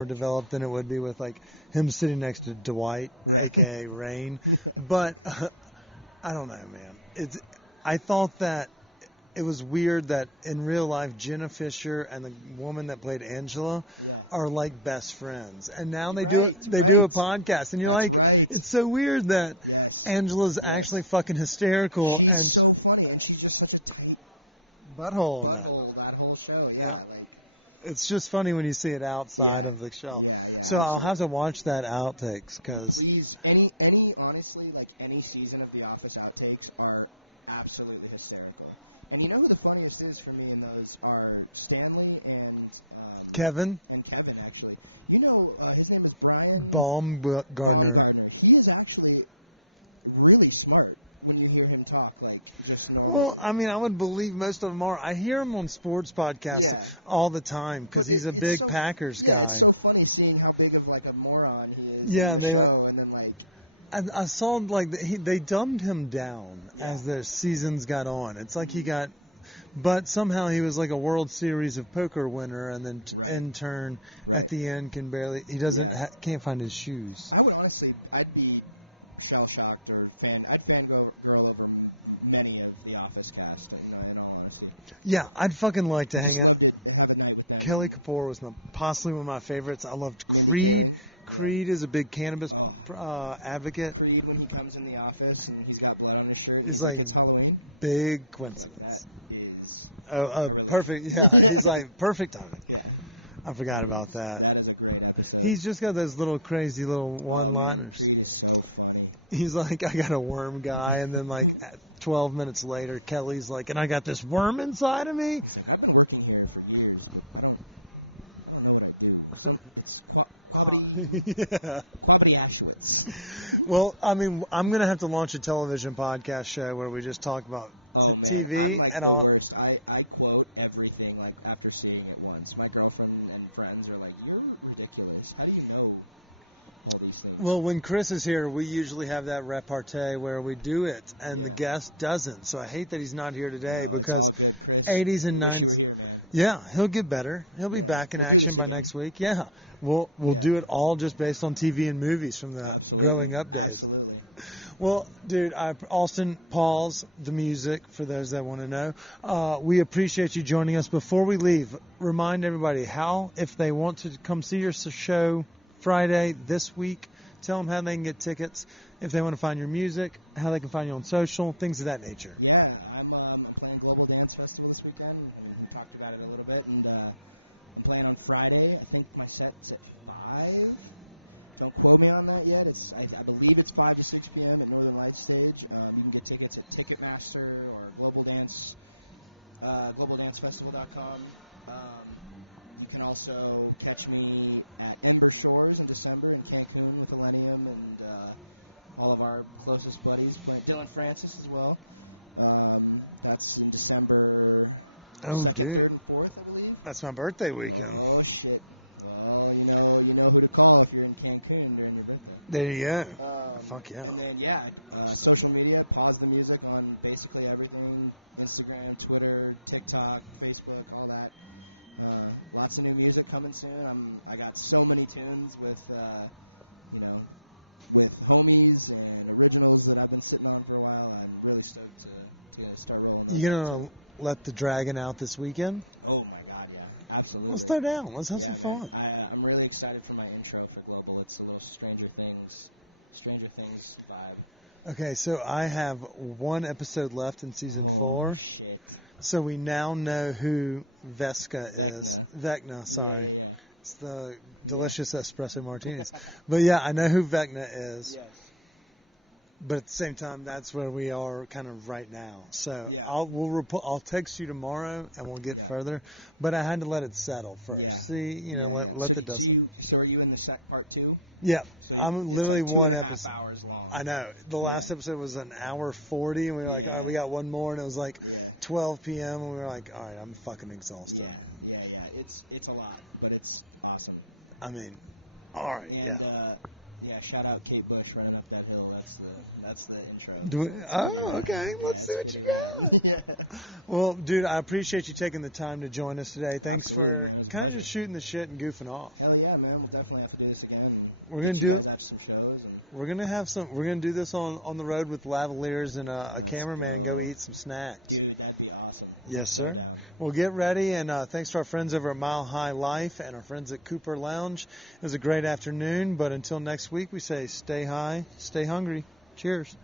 more developed than it would be with like him sitting next to Dwight, aka Rain. But I don't know, man. I thought that it was weird that in real life Jenna Fisher and the woman that played Angela are like best friends, and now they do a podcast, and you're like, it's so weird that Angela's actually fucking hysterical and so funny, and she's just such a tight butthole in that whole show. Yeah. It's just funny when you see it outside of the show. So I'll have to watch that outtakes because please, honestly, like any season of The Office outtakes are absolutely hysterical. And you know who the funniest is for me in those are Stanley and Kevin. And Kevin, actually. You know, his name is Brian Baumgartner. He is actually really smart when you hear him talk, like just Well, I mean, I would believe most of them are. I hear him on sports podcasts all the time because he's a big Packers guy. It's so funny seeing how big of like a moron he is. Yeah, in the show, and then like. I saw like they dumbed him down as the seasons got on. It's like but somehow he was like a World Series of Poker winner, and then in turn at the end can't find his shoes. I would honestly, I'd be shell shocked or I'd fangirl over many of the Office cast. In all honesty. Yeah, I'd fucking like to hang out. Kelly Kapoor was possibly one of my favorites. I loved Creed. Creed is a big cannabis advocate. Creed, when he comes in the office and he's got blood on his shirt, it's like it's Halloween. Big coincidence. Perfect. Yeah, he's like perfect timing. Yeah. I forgot about that. That is a great episode. He's just got those little crazy little one-liners. Creed is so funny. He's like, I got a worm guy, and then like 12 minutes later, Kelly's like, and I got this worm inside of me. I've been working here for years. Quality Auschwitz. Well, I mean, I'm gonna have to launch a television podcast show where we just talk about TV like and all. Worst. I quote everything like after seeing it once. My girlfriend and friends are like, "You're ridiculous. How do you know all these things?" Well, when Chris is here, we usually have that repartee where we do it, and the guest doesn't. So I hate that he's not here today because 80s and 90s. Yeah, he'll get better. He'll be back in action by next week. Yeah. We'll do it all just based on TV and movies from the growing up days. Absolutely. Well, dude, Austin, Paws, the music, for those that want to know. We appreciate you joining us. Before we leave, remind everybody how, if they want to come see your show Friday this week, tell them how they can get tickets. If they want to find your music, how they can find you on social, things of that nature. Yeah, I'm playing Global Dance Festival this weekend. We talked about it a little bit, and I'm playing on Friday. I think my set's at 5. Don't quote me on that yet. I believe it's 5 to 6 p.m. at Northern Lights Stage. You can get tickets at Ticketmaster or globaldancefestival.com. You can also catch me at Ember Shores in December in Cancun with Millennium and all of our closest buddies. Dylan Francis as well. That's in December 2nd, 3rd, and 4th, I believe. That's my birthday weekend. Oh, shit. Well, you know who to call if you're in Cancun during your birthday. There you go. Fuck yeah. And then, social media, Pause the Music on basically everything. Instagram, Twitter, TikTok, Facebook, all that. Lots of new music coming soon. I got so many tunes with homies and originals that I've been sitting on for a while. I'm really stoked to start rolling. You gonna let the dragon out this weekend? Oh my god, yeah, absolutely. Let's throw down. Let's have some fun. I'm really excited for my intro for Global. It's a little Stranger Things vibe. Okay, so I have one episode left in season 4. Shit. So we now know who Vesca is. Vecna, sorry. Yeah. It's the delicious espresso martinis. But yeah, I know who Vecna is. Yes. But at the same time, that's where we are kind of right now. So Yeah. I'll text you tomorrow and we'll get further. But I had to let it settle first. Yeah. See, let the dust. So are you in the part 2? Yeah, So I'm literally it's like one 2.5 episode. hours long. I know. The last episode was an hour 40, and we were like, all right, we got one more, and it was like 12 p.m., and we were like, all right, I'm fucking exhausted. Yeah. It's a lot, but it's awesome. I mean, all right, And, yeah. Yeah, shout out Kate Bush running up that hill. That's the intro. Okay. Let's see what you got. Yeah. Well, dude, I appreciate you taking the time to join us today. Thanks Absolutely, for man. kind of just shooting the shit and goofing off. Hell yeah, man. We'll definitely have to do this again. We're gonna do. Have some shows. We're gonna do this on the road with lavaliers and a cameraman and go eat some snacks. Dude, that'd be awesome. Yes, sir. Yeah. Well, get ready, and thanks to our friends over at Mile High Life and our friends at Cooper Lounge. It was a great afternoon, but until next week, we say stay high, stay hungry. Cheers.